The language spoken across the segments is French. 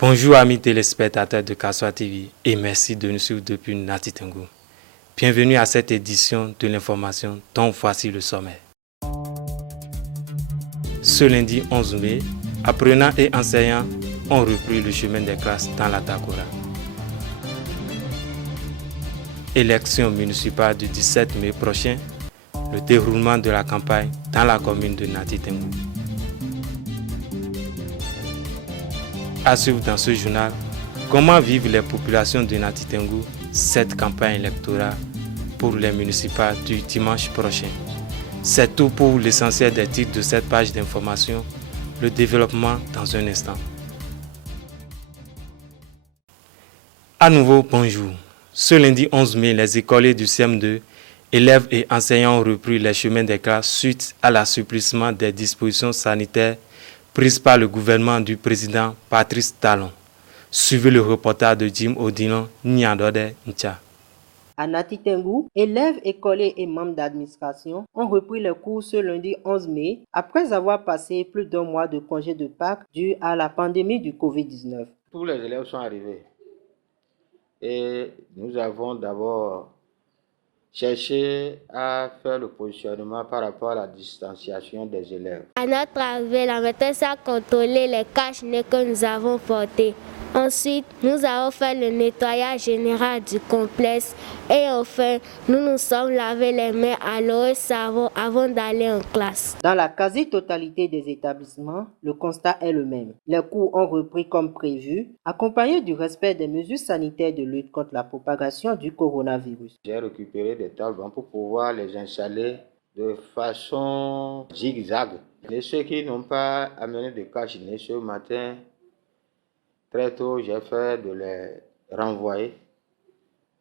Bonjour amis téléspectateurs de Kassoa TV et merci de nous suivre depuis Nati Tengu. Bienvenue à cette édition de l'information dont voici le sommaire. Ce lundi 11 mai, apprenants et enseignants ont repris le chemin des classes dans la Takora. Élection municipale du 17 mai prochain, le déroulement de la campagne dans la commune de Nati Tengu. À suivre dans ce journal, comment vivent les populations de Nati Tengu cette campagne électorale pour les municipales du dimanche prochain. C'est tout pour l'essentiel des titres de cette page d'information. Le développement dans un instant. À nouveau, bonjour. Ce lundi 11 mai, les écoliers du CM2, élèves et enseignants ont repris les chemins des classes suite à l'assouplissement des dispositions sanitaires prises par le gouvernement du président Patrice Talon. Suivez le reportage de Jim Odinon Nyandode Ncha. À Nati Tengu, élèves, écoliers et membres d'administration ont repris les cours ce lundi 11 mai après avoir passé plus d'un mois de congé de Pâques dû à la pandémie du Covid-19. Tous les élèves sont arrivés et nous avons d'abord cherché à faire le positionnement par rapport à la distanciation des élèves. À notre arrivée, la maîtresse a contrôlé les cache-nez que nous avons portés. Ensuite, nous avons fait le nettoyage général du complexe et enfin, nous nous sommes lavé les mains à l'eau et savon avant d'aller en classe. Dans la quasi-totalité des établissements, le constat est le même. Les cours ont repris comme prévu, accompagnés du respect des mesures sanitaires de lutte contre la propagation du coronavirus. J'ai récupéré des tables pour pouvoir les installer de façon zigzag. Et ceux qui n'ont pas amené de cache-nez ce matin, très tôt, j'ai fait de les renvoyer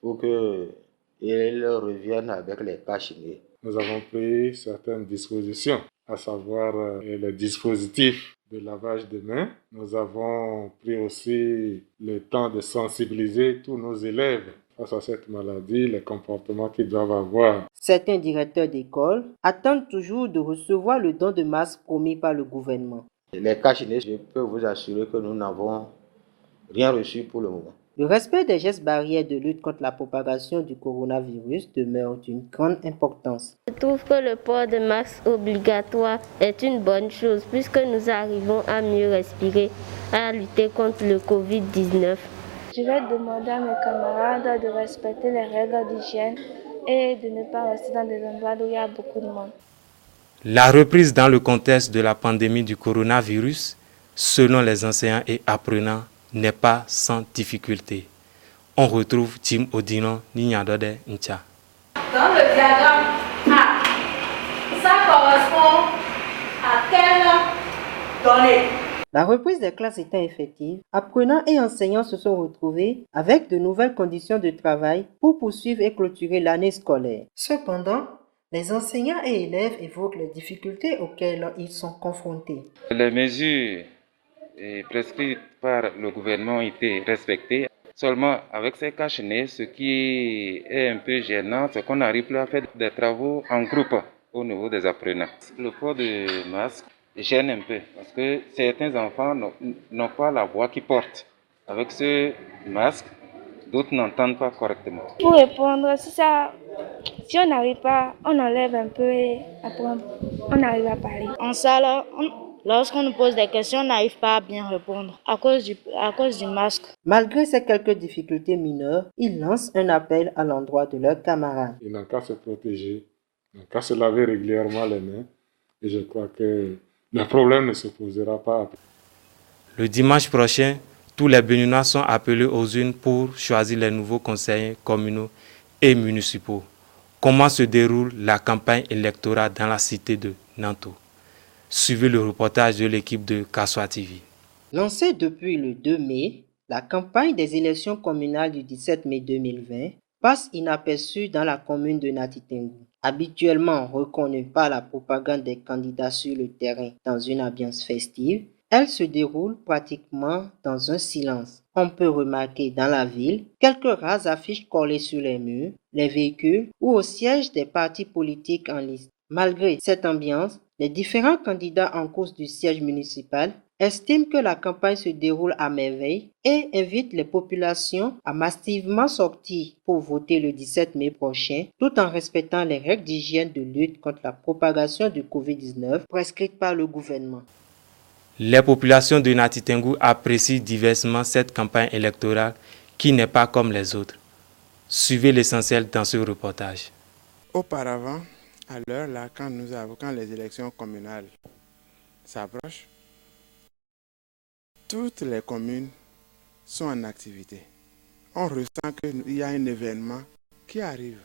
pour qu'ils reviennent avec les cache-nez. Nous avons pris certaines dispositions, à savoir les dispositifs de lavage de mains. Nous avons pris aussi le temps de sensibiliser tous nos élèves face à cette maladie, les comportements qu'ils doivent avoir. Certains directeurs d'école attendent toujours de recevoir le don de masques promis par le gouvernement. Les cache-nez, je peux vous assurer que nous n'avons rien reçu pour le moment. Le respect des gestes barrières de lutte contre la propagation du coronavirus demeure d'une grande importance. Je trouve que le port de masque obligatoire est une bonne chose puisque nous arrivons à mieux respirer, à lutter contre le Covid-19. Je vais demander à mes camarades de respecter les règles d'hygiène et de ne pas rester dans des endroits où il y a beaucoup de monde. La reprise dans le contexte de la pandémie du coronavirus, selon les enseignants et apprenants, n'est pas sans difficulté. On retrouve Jim Odinon Nyandode Ncha. Dans le diagramme A, ça correspond à quelle donnée? La reprise des classes étant effective, apprenants et enseignants se sont retrouvés avec de nouvelles conditions de travail pour poursuivre et clôturer l'année scolaire. Cependant, les enseignants et élèves évoquent les difficultés auxquelles ils sont confrontés. Les mesures prescrites par le gouvernement ont été respectées. Seulement, avec ces cache-nez, ce qui est un peu gênant, c'est qu'on n'arrive plus à faire des travaux en groupe au niveau des apprenants. Le port de masque gêne un peu parce que certains enfants n'ont pas la voix qu'ils portent. Avec ce masque, d'autres n'entendent pas correctement. Pour répondre, si on n'arrive pas, on enlève un peu et après on arrive à parler. En salle, lorsqu'on nous pose des questions, on n'arrive pas à bien répondre à cause du masque. Malgré ces quelques difficultés mineures, ils lancent un appel à l'endroit de leurs camarades. Ils n'ont qu'à se protéger, ils n'ont qu'à se laver régulièrement les mains et je crois que le problème ne se posera pas. Le dimanche prochain, tous les Béninois sont appelés aux urnes pour choisir les nouveaux conseillers communaux et municipaux. Comment se déroule la campagne électorale dans la cité de Nanto? Suivez le reportage de l'équipe de Kassoa TV. Lancée depuis le 2 mai, la campagne des élections communales du 17 mai 2020 passe inaperçue dans la commune de Nati Tengu. Habituellement reconnue par la propagande des candidats sur le terrain dans une ambiance festive, elle se déroule pratiquement dans un silence. On peut remarquer dans la ville quelques rares affiches collées sur les murs, les véhicules ou au siège des partis politiques en liste. Malgré cette ambiance, les différents candidats en course du siège municipal estime que la campagne se déroule à merveille et invite les populations à massivement sortir pour voter le 17 mai prochain, tout en respectant les règles d'hygiène de lutte contre la propagation du Covid-19 prescrites par le gouvernement. Les populations de Nati Tengou apprécient diversement cette campagne électorale qui n'est pas comme les autres. Suivez l'essentiel dans ce reportage. Auparavant, à l'heure là, quand les élections communales s'approchent, toutes les communes sont en activité. On ressent qu'il y a un événement qui arrive.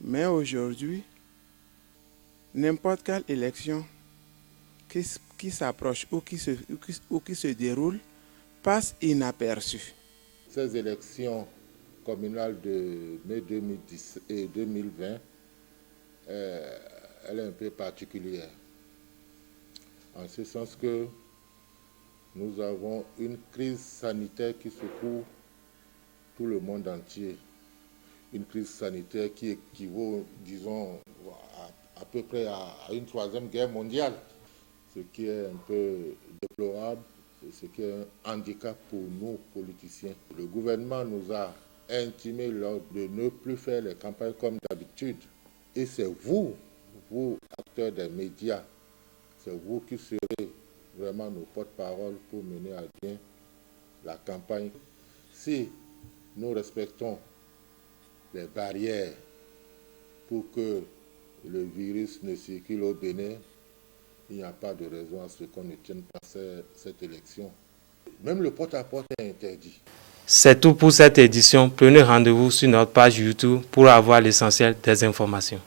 Mais aujourd'hui, n'importe quelle élection qui s'approche ou qui se déroule passe inaperçue. Ces élections communales de mai 2010 et 2020, elle est un peu particulière. En ce sens que nous avons une crise sanitaire qui secoue tout le monde entier. Une crise sanitaire qui équivaut, disons, à peu près à une troisième guerre mondiale. Ce qui est un peu déplorable, ce qui est un handicap pour nous politiciens. Le gouvernement nous a intimé de ne plus faire les campagnes comme d'habitude. Et c'est vous, acteurs des médias, c'est vous qui serez vraiment nos porte-parole pour mener à bien la campagne. Si nous respectons les barrières pour que le virus ne circule au Bénin, il n'y a pas de raison à ce qu'on ne tienne pas cette élection. Même le porte-à-porte est interdit. C'est tout pour cette édition. Prenez rendez-vous sur notre page YouTube pour avoir l'essentiel des informations.